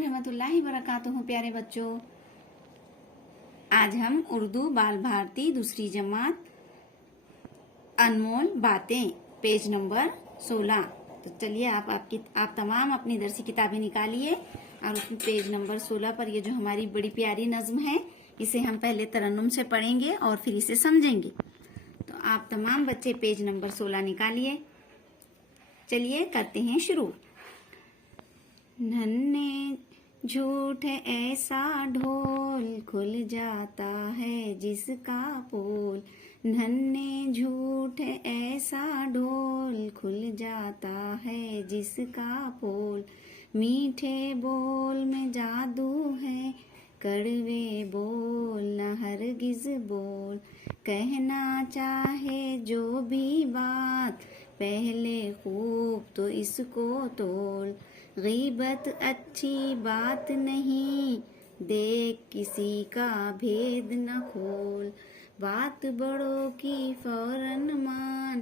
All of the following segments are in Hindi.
रहमतुल्लाहि बरकातुहू। प्यारे बच्चों, आज हम उर्दू बाल भारती दूसरी जमात अनमोल बातें पेज नंबर 16। तो चलिए आप तमाम अपनी दरसी किताबें निकालिए और उसमें पेज नंबर 16 पर ये जो हमारी बड़ी प्यारी नज्म है, इसे हम पहले तरन्नुम से पढ़ेंगे और फिर इसे समझेंगे। तो आप तमाम बच्चे पेज नंबर 16 निकालिए। चलिए करते हैं शुरू। नन्हे झूठ ऐसा ढोल खुल जाता है जिसका पोल। नन्हे झूठ ऐसा ढोल खुल जाता है जिसका पोल। मीठे बोल में जादू है, कड़वे बोल न हरगिज बोल। कहना चाहे जो भी बात, पहले खूब तो इसको तोल। गीबत अच्छी बात नहीं, देख किसी का भेद न खोल। बात बड़ों की फौरन मान,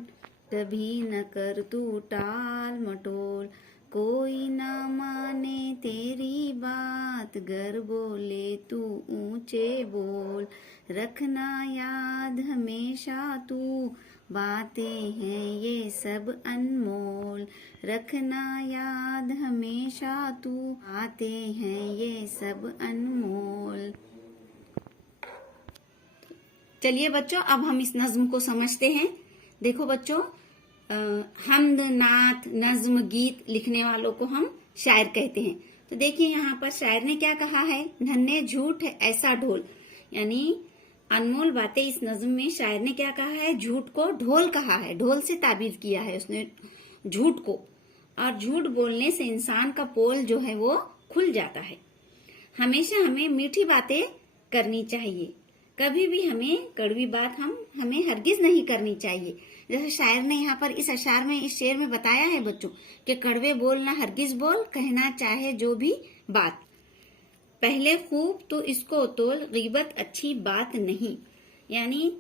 कभी न कर तू टाल मटोल। कोई ना माने तेरी बात, गर बोले तू ऊंचे बोल। रखना याद हमेशा तू, बातें हैं ये सब अनमोल। रखना याद हमेशा तू, बातें हैं ये सब अनमोल। चलिए बच्चों, अब हम इस नज्म को समझते हैं। देखो बच्चों, हमद, नात, नज्म, गीत लिखने वालों को हम शायर कहते हैं। तो देखिए यहाँ पर शायर ने क्या कहा है, नन्हे झूठ ऐसा ढोल, यानी अनमोल बातें। इस नज्म में शायर ने क्या कहा है, झूठ को ढोल कहा है, ढोल से ताबीर किया है उसने झूठ को। और झूठ बोलने से इंसान का पोल जो है वो खुल जाता है। हमेशा हमें मीठी बातें करनी चाहिए, कभी भी हमें कड़वी बात हमें हरगिज नहीं करनी चाहिए। जैसे शायर ने यहाँ पर इस अशार में, इस शेर में बताया है बच्चों कि कड़वे बोल ना हरगिज बोल, कहना चाहे जो भी बात, पहले खूब तो इसको तोल। गीबत अच्छी बात नहीं, यानी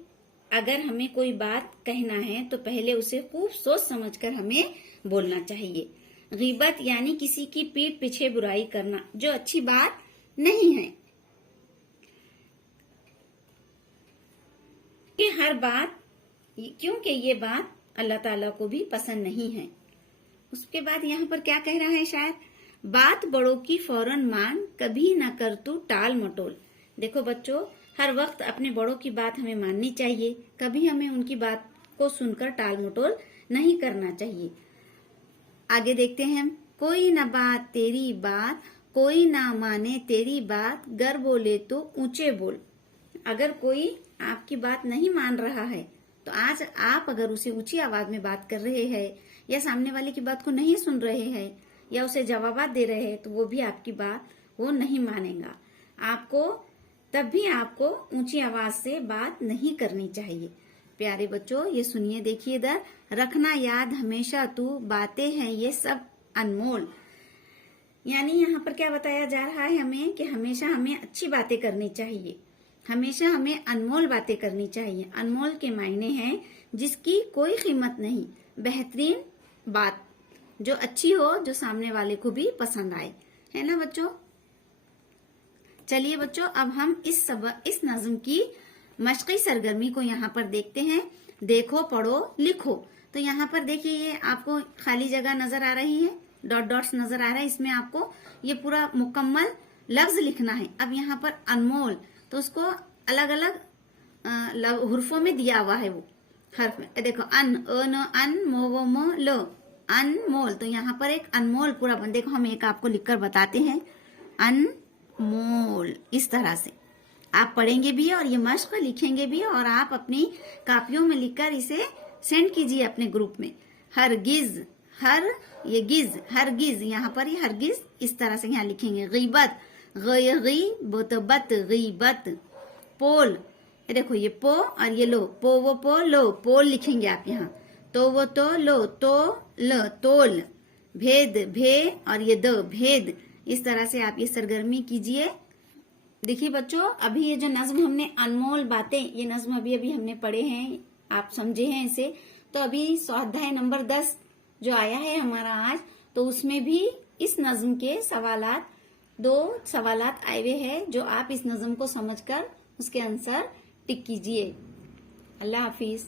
अगर हमें कोई बात कहना है तो पहले उसे खूब सोच समझकर हमें बोलना चाहिए। गीबत यानी किसी की पीठ पीछे बुराई करना, जो अच्छी बात नहीं है। कि हर बात, क्योंकि ये बात अल्लाह ताला को भी पसंद नहीं है। उसके बाद यहाँ पर क्या कह रहा है शायर, बात बड़ों की फौरन मान, कभी न कर तू टाल मटोल। देखो बच्चों, हर वक्त अपने बड़ों की बात हमें माननी चाहिए, कभी हमें उनकी बात को सुनकर टाल मटोल नहीं करना चाहिए। आगे देखते हैं हम, कोई न बात तेरी बात, कोई ना माने तेरी बात, गर बोले तो ऊंचे बोल। अगर कोई आपकी बात नहीं मान रहा है तो आज आप अगर उसे ऊंची आवाज में बात कर रहे हैं, या सामने वाले की बात को नहीं सुन रहे हैं, या उसे जवाबात दे रहे हैं, तो वो भी आपकी बात वो नहीं मानेगा। तब भी आपको ऊंची आवाज से बात नहीं करनी चाहिए। प्यारे बच्चों, ये सुनिए, देखिए इधर, रखना याद हमेशा तू, बातें हैं ये सब अनमोल। यानी यहाँ पर क्या बताया जा रहा है हमें कि हमेशा हमें अच्छी बातें करनी चाहिए, हमेशा हमें अनमोल बातें करनी चाहिए। अनमोल के मायने हैं जिसकी कोई कीमत नहीं, बेहतरीन बात जो अच्छी हो, जो सामने वाले को भी पसंद आए, है ना बच्चों। चलिए बच्चों, अब हम इस नज्म की मशक़ी सरगर्मी को यहाँ पर देखते हैं। देखो, पढ़ो, लिखो। तो यहाँ पर देखिए, ये आपको खाली जगह नजर आ रही है, डॉट डॉट्स नजर आ रहा है, इसमें आपको ये पूरा मुकम्मल लफ्ज लिखना है। अब यहाँ पर अनमोल, तो उसको अलग अलग हुर्फों में दिया हुआ है, वो हर्फ में। देखो, अन मो वो मो लो, अनमोल। तो यहाँ पर एक अनमोल पूरा देखो, हम एक आपको लिखकर बताते हैं, अनमोल। इस तरह से आप पढ़ेंगे भी और ये मश्क लिखेंगे भी, और आप अपनी कापियों में लिखकर इसे सेंड कीजिए अपने ग्रुप में। हरगिज, ये गिज, हरगिज, यहाँ पर ये हरगिज इस तरह से यहाँ लिखेंगे। गीबत, गीबत, गीबत। पोल, ये देखो, ये पो और ये लो, पो वो पो लो, पोल लिखेंगे आप यहाँ। तो वो तो लो, तो ल, तोल। भेद, भे और ये द, भेद। इस तरह से आप ये सरगर्मी कीजिए। देखिए बच्चों, अभी ये जो नज्म हमने अनमोल बातें, ये नज्म अभी हमने पढ़े हैं, आप समझे हैं इसे। तो अभी स्वाध्याय नंबर 10 जो आया है हमारा आज, तो उसमें भी इस नज्म के सवालात 2 सवालात आए हुए हैं जो आप इस नज्म को समझकर उसके आंसर टिक कीजिए। अल्लाह हाफिज।